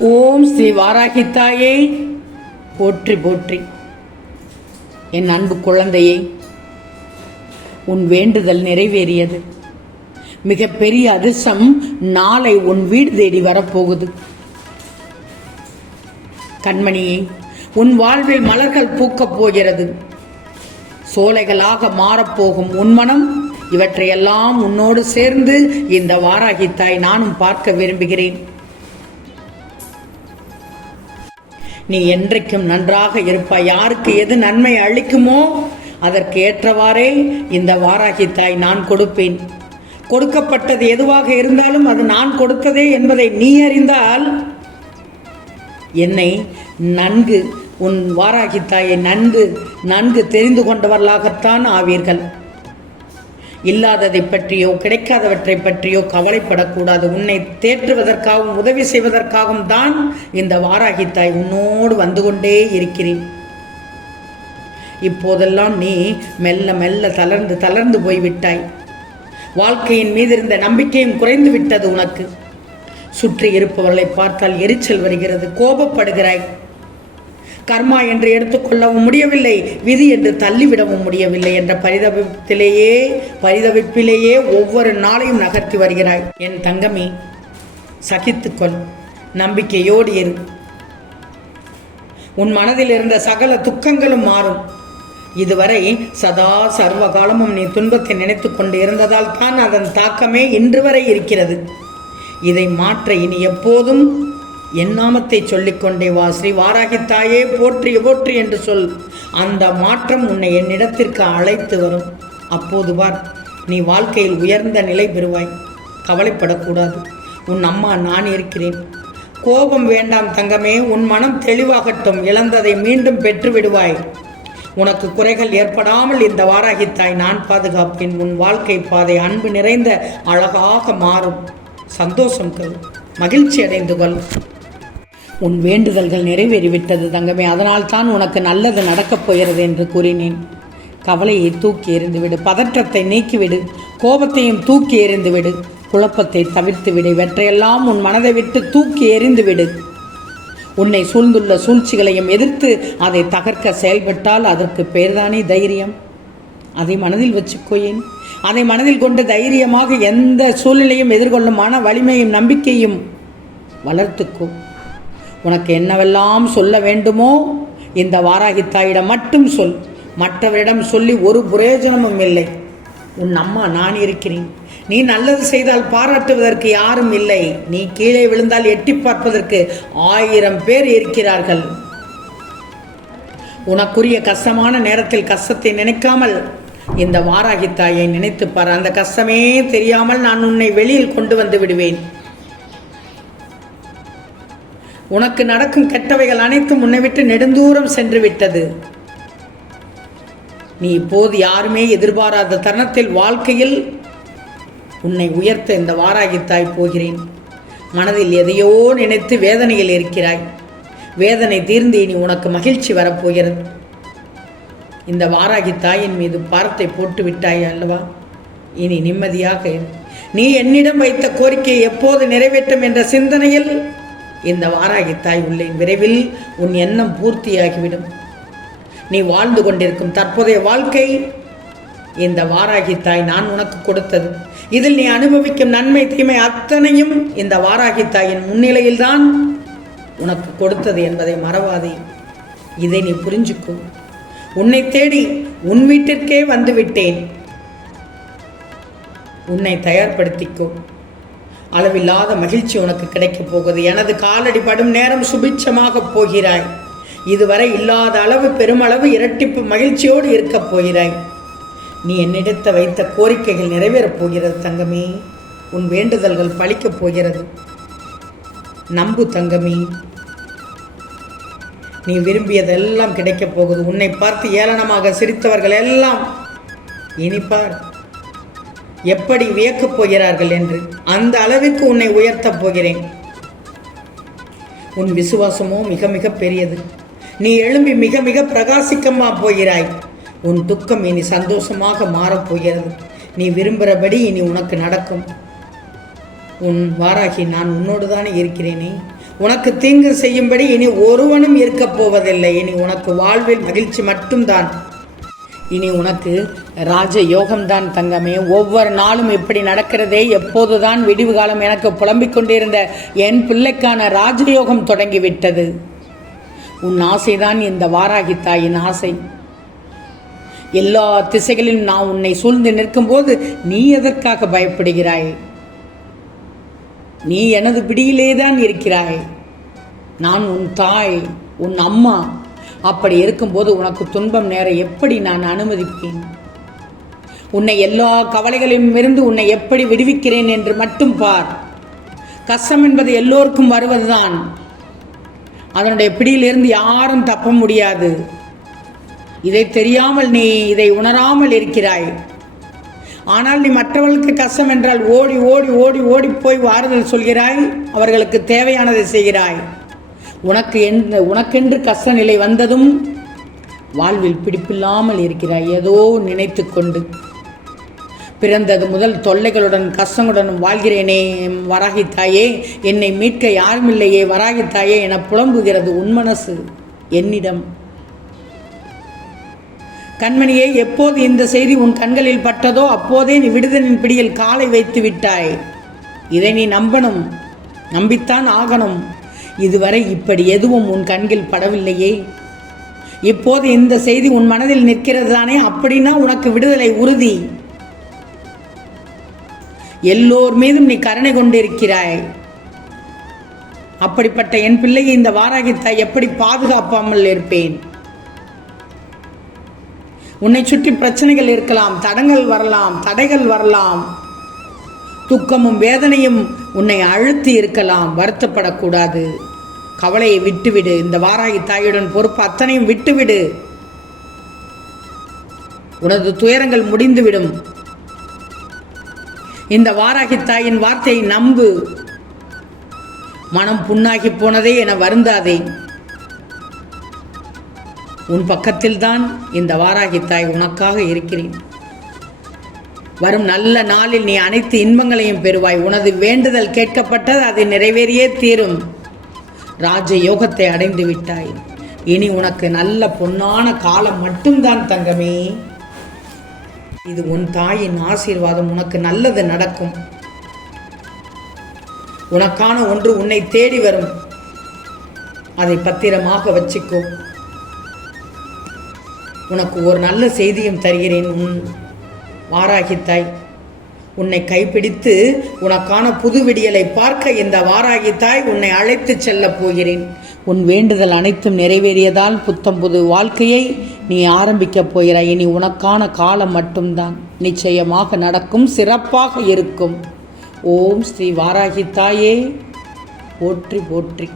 ஓம் ஸ்ரீ வாராகித்தாயே போற்றி போற்றி. என் அன்பு குழந்தையே உன் வேண்டுதல் நிறைவேறியது. மிகப்பெரிய அதிர்ஷ்டம் நாளை உன் வீடு தேடி வரப்போகுது. கண்மணியே உன் வாழ்வில் மலர்கள் பூக்கப் போகிறது. சோலைகளாக மாறப்போகும் உன் மனம் இவற்றையெல்லாம் உன்னோடு சேர்ந்து இந்த வாராகித்தாய் நானும் பார்க்க விரும்புகிறேன். நீ என்றைக்கும் நன்றாக இருப்பாய். யாருக்கு எது நன்மை அளிக்குமோ அதற்கு ஏற்றவாறே இந்த வாராகி தாய் நான் கொடுப்பேன். கொடுக்கப்பட்டது எதுவாக இருந்தாலும் அது நான் கொடுத்ததே என்பதை நீ அறிந்தால் என்னை நன்கு உன் வாராகி தாயை நன்கு நன்கு தெரிந்து கொண்டவர்களாகத்தான் ஆவீர்கள். இல்லாததை பற்றியோ கிடைக்காதவற்றை பற்றியோ கவலைப்படக்கூடாது. உன்னை தேற்றுவதற்காகவும் உதவி செய்வதற்காகவும் தான் இந்த வாராகி தாய் உன்னோடு வந்து கொண்டே இருக்கிறேன். இப்போதெல்லாம் நீ மெல்ல மெல்ல தளர்ந்து தளர்ந்து போய்விட்டாய். வாழ்க்கையின் மீது இருந்த நம்பிக்கையும் குறைந்து விட்டது உனக்கு. சுற்றி இருப்பவர்களை பார்த்தால் எரிச்சல் வருகிறது கோபப்படுகிறாய். கர்மா என்று எடுத்துக்கொள்ளவும் முடியவில்லை விதி என்று தள்ளிவிடவும் முடியவில்லை என்ற பரிதவிப்பிலேயே பரிதவிப்பிலேயே ஒவ்வொரு நாளையும் நகர்த்தி வருகிறாய். என் தங்கமே சகித்துக்கொள் நம்பிக்கையோடு இரு. உன் மனதில் இருந்த சகல துக்கங்களும் மாறும். இதுவரை சதா சர்வ காலமும் நீ துன்பத்தை நினைத்து கொண்டு இருந்ததால் தான் அதன் தாக்கமே இன்று வரை இருக்கிறது. இதை மாற்ற இனி எப்போதும் என் நாமத்தை சொல்லிக்கொண்டே வா. ஸ்ரீ வாராகித்தாயே போற்றி போற்றி என்று சொல். அந்த மாற்றம் உன்னை என்னிடத்திற்கு அழைத்து வரும். அப்போது பார் நீ வாழ்க்கையில் உயர்ந்த நிலை பெறுவாய். கவலைப்படக்கூடாது. உன் அம்மா நான் இருக்கிறேன். கோபம் வேண்டாம் தங்கமே உன் மனம் தெளிவாகட்டும். இழந்ததை மீண்டும் பெற்று விடுவாய் உனக்கு குறைகள் ஏற்படாமல் இந்த வாராகித்தாய் நான் பாதுகாப்பேன். உன் வாழ்க்கை பாதை அன்பு நிறைந்த அழகாக மாறும். சந்தோஷம் கொள் மகிழ்ச்சி அடைந்து கொள். உன் வேண்டுதல்கள் நிறைவேறிவிட்டது தங்கமே. அதனால் தான் உனக்கு நல்லது நடக்கப் போகிறது என்று கூறினேன். கவலையை தூக்கி எறிந்துவிடு. பதற்றத்தை நீக்கிவிடு. கோபத்தையும் தூக்கி எறிந்துவிடு. குழப்பத்தை தவிர்த்து விடு இவற்றையெல்லாம் உன் மனதை விட்டு தூக்கி எறிந்துவிடு. உன்னை சூழ்ந்துள்ள சூழ்ச்சிகளையும் எதிர்த்து அதை தகர்க்க செயல்பட்டால் அதற்கு பேர்தானே தைரியம்? அதை மனதில் வச்சுக்கோயேன் அதை மனதில் கொண்டு தைரியமாக எந்த சூழ்நிலையும் எதிர்கொள்ளும் மன வலிமையும் நம்பிக்கையும் வளர்த்துக்கோ. உனக்கு என்னவெல்லாம் சொல்ல வேண்டுமோ இந்த வாராகித்தாயிடம் மட்டும் சொல். மற்றவரிடம் சொல்லி ஒரு பிரயோஜனமும் இல்லை. உன் அம்மா நான் இருக்கிறேன். நீ நல்லது செய்தால் பாராட்டுவதற்கு யாரும் இல்லை. நீ கீழே விழுந்தால் எட்டி பார்ப்பதற்கு ஆயிரம் பேர் இருக்கிறார்கள். உனக்குரிய கஷ்டமான நேரத்தில் கஷ்டத்தை நினைக்காமல் இந்த வாராகி தாயை நினைத்துப்பார் அந்த கஷ்டமே தெரியாமல் நான் உன்னை வெளியில் கொண்டு வந்து விடுவேன். உனக்கு நடக்கும் கெட்டவைகள் அனைத்தும் உன்னை விட்டு நெடுந்தூரம் சென்று விட்டது. நீ இப்போது யாருமே எதிர்பாராத தருணத்தில் வாழ்க்கையில் உன்னை உயர்த்த இந்த வாராகித்தாய் போகிறேன். மனதில் எதையோ நினைத்து வேதனையில் இருக்கிறாய். வேதனை தீர்ந்து இனி உனக்கு மகிழ்ச்சி வரப்போகிறது. இந்த வாராகி தாயின் மீது பாரத்தை போட்டு விட்டாய் அல்லவா? இனி நிம்மதியாக நீ என்னிடம் வைத்த கோரிக்கையை எப்போது நிறைவேற்றும் என்ற சிந்தனையில் இந்த வாராகி தாய் உள்ளேன் விரைவில் உன் எண்ணம் பூர்த்தியாகிவிடும். நீ வாழ்ந்து கொண்டிருக்கும் தற்போதைய வாழ்க்கை இந்த வாராகி தாய் நான் உனக்கு கொடுத்தது. இதில் நீ அனுபவிக்கும் நன்மை தீமை அத்தனையும் இந்த வாராகி தாயின் முன்னிலையில்தான் உனக்கு கொடுத்தது என்பதை மறவாதே. இதை நீ புரிஞ்சுக்கோ. உன்னை தேடி உன் வீட்டிற்கே வந்துவிட்டேன். உன்னை தயார்படுத்திக்கோ. அளவில்லாத மகிழ்ச்சி உனக்கு கிடைக்கப் போகுது. எனது காலடி படும் நேரம் சுபிட்சமாக போகிறாய். இதுவரை இல்லாத அளவு பெருமளவு இரட்டிப்பு மகிழ்ச்சியோடு இருக்கப் போகிறாய். நீ என்னிடத்த வைத்த கோரிக்கைகள் நிறைவேறப் போகிறது தங்கமே. உன் வேண்டுதல்கள் பழிக்கப் போகிறது. நம்பு தங்கமே. நீ விரும்பியதெல்லாம் கிடைக்கப் போகுது. உன்னை பார்த்து ஏளனமாக சிரித்தவர்கள் எல்லாம் இனிப்பார். எப்படி வியக்கப் போகிறார்கள் என்று அந்த அளவிற்கு உன்னை உயர்த்தப் போகிறேன். உன் விசுவாசமோ மிக மிக பெரியது. நீ எழும்பி மிக மிக பிரகாசிக்கமா போகிறாய். உன் துக்கம் இனி சந்தோஷமாக மாறப்போகிறது நீ விரும்புகிறபடி இனி உனக்கு நடக்கும். உன் வாராகி நான் உன்னோடு தானே இருக்கிறேனே? உனக்கு தீங்கு செய்யும்படி இனி ஒருவனும் இருக்கப் போவதில்லை. இனி உனக்கு வாழ்வில் மகிழ்ச்சி மட்டும்தான். இனி உனக்கு ராஜ யோகம்தான் தங்கமே. ஒவ்வொரு நாளும் இப்படி நடக்கிறதே எப்போதுதான் விடிவு காலம் எனக்கு புலம்பிக் கொண்டிருந்த என் பிள்ளைக்கான ராஜயோகம் தொடங்கிவிட்டது. உன் ஆசைதான் இந்த வாராகி தாயின் ஆசை. எல்லா திசைகளிலும் நான் உன்னை சூழ்ந்து நிற்கும்போது நீ எதற்காக பயப்படுகிறாய்? நீ எனது பிடியிலே தான் இருக்கிறாய். நான் உன் தாய் உன் அம்மா. அப்படி இருக்கும்போது உனக்கு துன்பம் நேர எப்படி நான் அனுமதிப்பேன்? உன்னை எல்லா கவலைகளிலும் இருந்து உன்னை எப்படி விடுவிக்கிறேன் என்று மட்டும் பார். கஷ்டம் என்பது எல்லோருக்கும் வருவதுதான். அதனுடைய பிடியிலிருந்து யாரும் தப்ப முடியாது. இதை தெரியாமல் நீ இதை உணராமல் இருக்கிறாய். ஆனால் நீ மற்றவர்களுக்கு கஷ்டம் என்றால் ஓடி ஓடி ஓடி ஓடி போய் வாறுதல் சொல்கிறாய் அவர்களுக்கு தேவையானதை செய்கிறாய். உனக்கு எந்த உனக்கென்று கஷ்ட நிலை வந்ததும் வாழ்வில் பிடிப்பில்லாமல் இருக்கிறாய். ஏதோ நினைத்து கொண்டு பிறந்தது முதல் தொல்லைகளுடன் கஷ்டங்களுடன் வாழ்கிறேனே வராகித்தாயே என்னை மீட்க யாருமில்லையே வராகித்தாயே என புலம்புகிறது உன் மனசு என்னிடம். கண்மணியே எப்போது இந்த செய்தி உன் கண்களில் பட்டதோ அப்போதே நீ விடுதலின் பிடியில் காலை வைத்து விட்டாய். இதை நீ நம்பணும் நம்பித்தான் ஆகணும். இதுவரை இப்படி எதுவும் உன் கண்கில் படவில்லையே. இப்போது இந்த செய்தி உன் மனதில் நிற்கிறது தானே அப்படின்னா உனக்கு விடுதலை உறுதி. எல்லோர் மீதும் நீ கருணை கொண்டிருக்கிறாய். அப்படிப்பட்ட என் பிள்ளையை இந்த வாராகித்தாய் எப்படி பாதுகாப்பாமல் இருப்பேன்? உன்னை சுற்றி பிரச்சனைகள் இருக்கலாம் தடங்கள் வரலாம் தடைகள் வரலாம். துக்கமும் வேதனையும் உன்னை அழுத்தி இருக்கலாம் வருத்தப்படக்கூடாது. கவலையை விட்டுவிடு இந்த வாராகி தாயுடன் பொறுப்பு அத்தனையும் விட்டுவிடு. உனது துயரங்கள் முடிந்துவிடும். இந்த வாராகி தாயின் வார்த்தையை நம்பு. மனம் புண்ணாகி போனதே என வருந்தாதே. உன் பக்கத்தில்தான் இந்த வாராகி தாய் உனக்காக இருக்கிறேன். வரும் நல்ல நாளில் நீ அனைத்து இன்பங்களையும் பெறுவாய். உனது வேண்டுதல் கேட்கப்பட்டது அது நிறைவேறியே தீரும். ராஜ யோகத்தை அடைந்து விட்டாய். இனி உனக்கு நல்ல பொன்னான காலம் மட்டும்தான் தங்கமே. இது உன் தாயின் ஆசீர்வாதம் உனக்கு நல்லது நடக்கும். உனக்கான ஒன்று உன்னை தேடி வரும். அதை பத்திரமாக வச்சுக்கோ. உனக்கு ஒரு நல்ல செய்தியும் தருகிறேன் உன் வாராகித்தாய். உன்னை கைப்பிடித்து உனக்கான புது விடியலை பார்க்க இந்த வாராகித்தாய் உன்னை அழைத்துச் செல்லப் போகிறேன். உன் வேண்டுதல் அனைத்தும் நிறைவேறியதால் புத்தம் புது வாழ்க்கையை நீ ஆரம்பிக்க போகிற இனி உனக்கான காலம் மட்டும்தான். நிச்சயமாக நடக்கும் சிறப்பாக இருக்கும். ஓம் ஸ்ரீ வாராகி தாயே. போற்றி போற்றி.